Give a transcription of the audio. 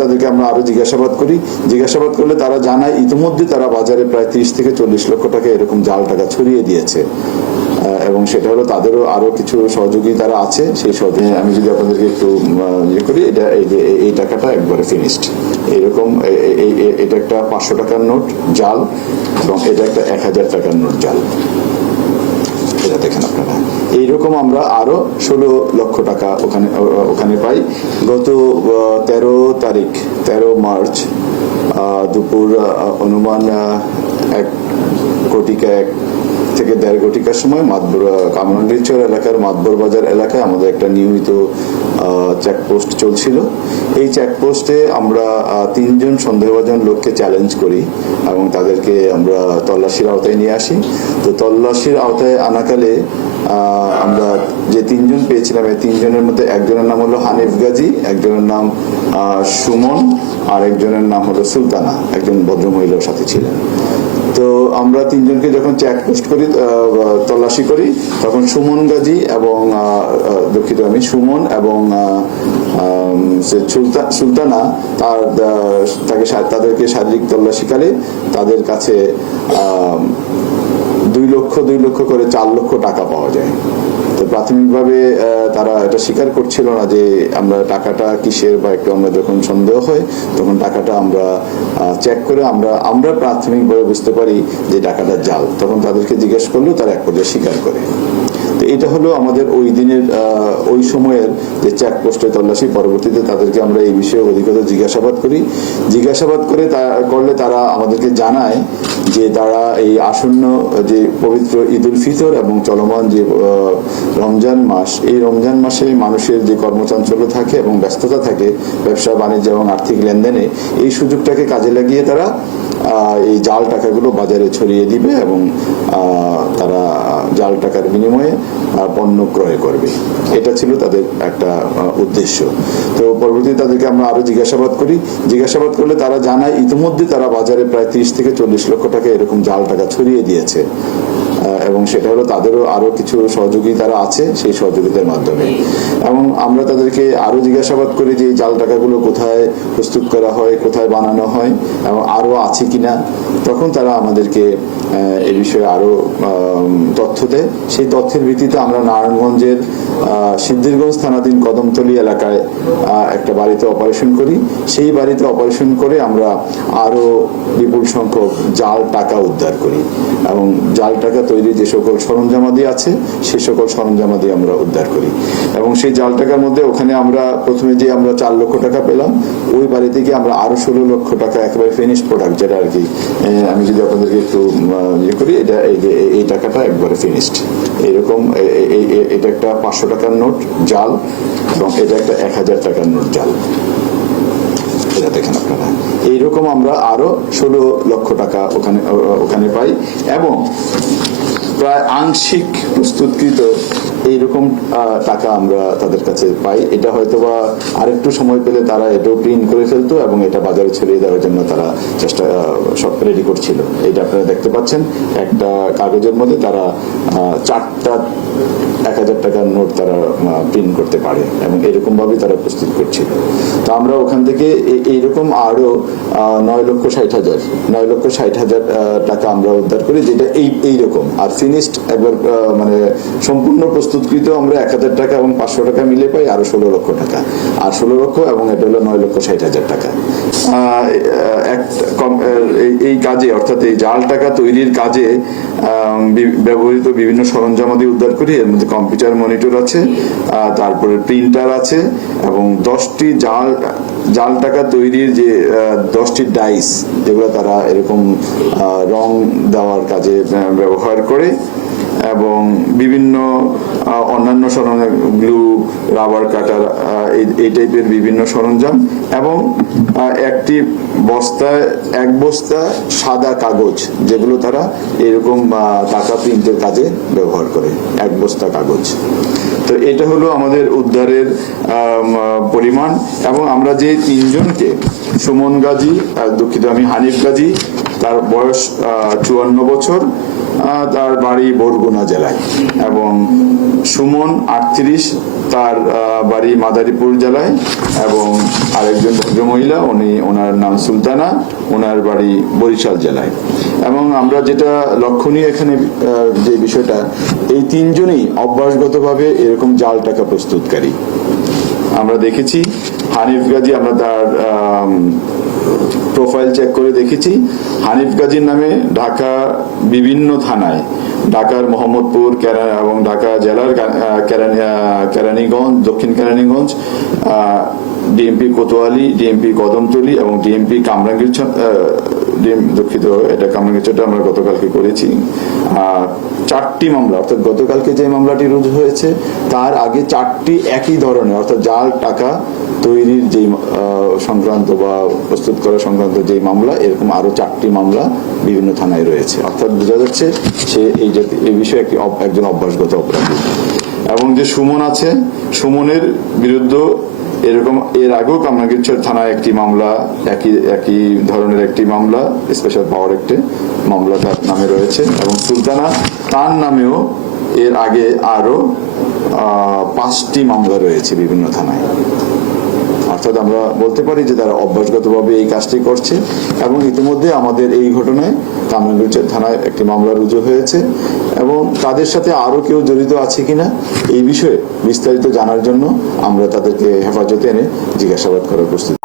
তাদেরকে আমরা আরো জিজ্ঞাসাবাদ করি। জিজ্ঞাসাবাদ করলে তারা জানায় ইতিমধ্যে তারা বাজারে প্রায় 30 থেকে 40 লক্ষ টাকা এরকম জাল টাকা ছড়িয়ে দিয়েছে, এবং সেটা হলো তাদেরও আরো কিছু সহযোগী তারা আছে। সেই সহযোগী আমি যদি আপনাদেরকে একটু ইয়ে করি, এটা এই টাকাটা একবারে ফিনিশড। এইরকম এটা একটা 500 টাকার নোট জাল, এবং এটা একটা 1000 টাকার নোট জাল। এটা দেখেন আপনারা। এইরকম আমরা আরো 16 লক্ষ টাকা ওখানে পাই। গত 13 মার্চ দুপুর অনুমান 1 থেকে 1.5 কোটিকার সময় কামরাঙ্গীরচর এলাকার মাতবর বাজার এলাকায় আমাদের একটা নিয়মিত চেকপোস্ট চলছিল। এই চেকপোস্টে আমরা 3 জন সন্দেহভাজন লোককে চ্যালেঞ্জ করি এবং তাদেরকে আমরা তল্লাশির আওতায় নিয়ে আসি। তো তল্লাশির আওতায় আনাকালে আমরা যে 3 জন পেয়েছিলাম, এই 3 জনের মধ্যে একজনের নাম হলো হানিফ গাজী, একজনের নাম সুমন, আর একজনের নাম হলো সুলতানা, একজন ভদ্রমহিলার সাথে ছিলেন। তো আমরা 3 জনকে যখন চেকপোস্ট করি, তল্লাশি করি, তখন সুমন এবং সুলতানা তাদেরকে শারীরিক তল্লাশিকালে তাদের কাছে 2 লক্ষ করে 4 লক্ষ টাকা পাওয়া যায়। তো প্রাথমিকভাবে তারা এটা স্বীকার করছিল না যে আমরা টাকাটা কিসের, বা একটু আমরা যখন সন্দেহ হয় তখন টাকাটা আমরা চেক করে আমরা প্রাথমিকভাবে বুঝতে পারি যে টাকাটা জাল। তখন তাদেরকে জিজ্ঞেস করলেও তারা এক পর্যায়ে স্বীকার করে। তো এটা হলো আমাদের ওই দিনের ওই সময়ের যে চেকপোস্টে তল্লাশি। পরবর্তীতে তাদেরকে আমরা এই বিষয়ে অধিকতর জিজ্ঞাসাবাদ করলে তারা আমাদেরকে জানায় যে তারা এই আসন্ন যে পবিত্র ঈদ উল ফিতর এবং চলমান যে রমজান মাস, এই রমজান মাসে মানুষের যে কর্মচাঞ্চল্য থাকে এবং ব্যস্ততা থাকে ব্যবসা বাণিজ্য এবং আর্থিক লেনদেনে, এই সুযোগটাকে কাজে লাগিয়ে তারা এই জাল টাকাগুলো বাজারে ছড়িয়ে দিবে এবং তারা জাল টাকার বিনিময়ে পণ্য ক্রয় করবে। এটা ছিল তাদের একটা উদ্দেশ্য। তো পরবর্তীতে তাদেরকে আমরা আরো জিজ্ঞাসাবাদ করলে তারা জানায় ইতিমধ্যে তারা বাজারে প্রায় 30 থেকে 40 লক্ষ টাকা এরকম জাল টাকা ছড়িয়ে দিয়েছে, এবং সেটা হলো তাদেরও আরো কিছু সহযোগী তারা আছে, সেই সহযোগিতার মাধ্যমে। এবং আমরা তাদেরকে আরো জিজ্ঞাসাবাদ করি যে এই জাল টাকাগুলো কোথায় প্রস্তুত করা হয়, কোথায় বানানো হয়, এবং আরো আছে কিনা। তখন তারা আমাদেরকে এই বিষয়ে আরো তথ্য দেয়। সেই তথ্যের ভিত্তিতে আমরা নারায়ণগঞ্জের সিদ্ধিরগঞ্জ থানাধীন কদমতলী এলাকায় একটা বাড়িতে অপারেশন করি। সেই বাড়িতে অপারেশন করে আমরা আরো বিপুল সংখ্যক জাল টাকা উদ্ধার করি, এবং জাল টাকা তৈরি যে সকল সরঞ্জামাদি আছে সে সকল সরঞ্জামাদি আমরা উদ্ধার করি। এবং সেই জাল টাকার মধ্যে ওখানে আমরা প্রথমে যে আমরা 4 লক্ষ টাকা পেলাম, ওই বাড়ি থেকে আমরা আরো 16 লক্ষ টাকা একেবারে ফিনিশড প্রোডাক্ট, যেটা আর কি আমি যদি আপনাদেরকে একটু ইয়ে করি, এই টাকাটা একবারে ফিনিশড। এইরকম এটা একটা 500 টাকার নোট জাল, এবং এটা একটা 1000 টাকার নোট জাল। এটা দেখেন আপনারা। এইরকম আমরা আরো 16 লক্ষ টাকা ওখানে পাই, এবং প্রায় আংশিক প্রস্তুতকৃত এইরকম টাকা আমরা তাদের কাছে পাই। এটা হয়তোবা আরেকটু সময় পেলে তারা এটাও প্রিন্ট করে ফেলতো এবং এটা বাজারে ছড়িয়ে দেওয়ার জন্য তারা চেষ্টা সব রেডি করছিল। এটা আপনারা দেখতে পাচ্ছেন, একটা কাগজের মধ্যে তারা 4টা 1000 টাকার নোট তারা প্রিন্ট করতে পারে, এবং এরকম ভাবে তারা প্রস্তুত করছিল। তো আমরা ওখান থেকে এইরকম আরো 9,60,000 টাকা আমরা উদ্ধার করি, যেটা এইরকম। আর ফিনিশড একবার মানে সম্পূর্ণ প্রস্তুতকৃত আমরা 1000 টাকা এবং 500 টাকা মিলে পাই আরো 16 লক্ষ টাকা, আর 16 লক্ষ, এবং এটা হলো 9,60,000 টাকা। এই কাজে, অর্থাৎ এই জাল টাকা তৈরির কাজে ব্যবহৃত বিভিন্ন সরঞ্জামাদি উদ্ধার করি। এর মধ্যে কম্পিউটার মনিটর আছে, তারপরে প্রিন্টার আছে, এবং 10টি জাল টাকা তৈরির যে 10টি ডাইস, যেগুলো তারা এরকম রং দেওয়ার কাজে ব্যবহার করে, এবং বিভিন্ন অন্যান্য সরঞ্জাম, গ্লু, রাবার কাটার, এই টাইপের বিভিন্ন সরঞ্জাম, এবং এক বস্তা সাদা কাগজ, যেগুলো তারা এরকম টাকা প্রিন্টের কাজে ব্যবহার করে, 1 বস্তা কাগজ। তো এটা হলো আমাদের উদ্ধারের পরিমাণ। এবং আমরা যে 3 জনকে, সুমন গাজী, হানিফ গাজী, তার বয়স 54 বছর, তার বাড়ি বরগুনা জেলায়, এবং সুমন 38, তার বাড়ি মাদারীপুর জেলায়, এবং আরেকজন ভদ্রমহিলা, ওনার নাম সুলতানা, ওনার বাড়ি বরিশাল জেলায়। এবং আমরা যেটা লক্ষণীয় এখানে যে বিষয়টা, এই তিনজনই অভ্যাসগতভাবে এরকম জাল টাকা প্রস্তুতকারী। আমরা দেখেছি হানিফ গাজী, আমরা তার প্রোফাইল চেক করে দেখেছি, হানিফ গাজীর নামে ঢাকা বিভিন্ন থানায়, ঢাকার মোহাম্মদপুর এবং ঢাকা জেলার কেরানীগঞ্জ, দক্ষিণ কেরানীগঞ্জ, ডিএমপি কোতোয়ালি, ডিএমপি কদমতলী এবং ডিএমপি কামরাঙ্গীরচর, দুঃখিত এটা কামরাঙ্গীরচরটা আমরা গতকালকে করেছি, 4টি মামলা, অর্থাৎ গতকালকে যে মামলাটি রুজু হয়েছে তার আগে 4টি একই ধরনের, অর্থাৎ জাল টাকা তৈরির যেই সংক্রান্ত বা প্রস্তুত করা সংক্রান্ত যেই মামলা, এরকম আরো 4টি মামলা বিভিন্ন থানায় রয়েছে। অর্থাৎ বোঝা যাচ্ছে সে এই বিষয়ে একজন অভ্যাসগত অপরাধী। এবং যে সুমন আছে, সুমনের বিরুদ্ধে এরকম এর আগেও কামরাঙ্গীরচর থানায় একটি মামলা, একই ধরনের একটি মামলা, স্পেশাল পাওয়ার একটি মামলা তার নামে রয়েছে। এবং সুলতানা, তার নামেও এর আগে আরো 5টি মামলা রয়েছে বিভিন্ন থানায়। অর্থাৎ আমরা বলতে পারি যে তারা অভ্যাসগতভাবে এই কাজটি করছে। এবং ইতিমধ্যে আমাদের এই ঘটনায় কামরাঙ্গীরচর থানায় একটি মামলা রুজু হয়েছে, এবং তাদের সাথে আরো কেউ জড়িত আছে কিনা এই বিষয়ে বিস্তারিত জানার জন্য আমরা তাদেরকে হেফাজতে এনে জিজ্ঞাসাবাদ করার প্রস্তুতি।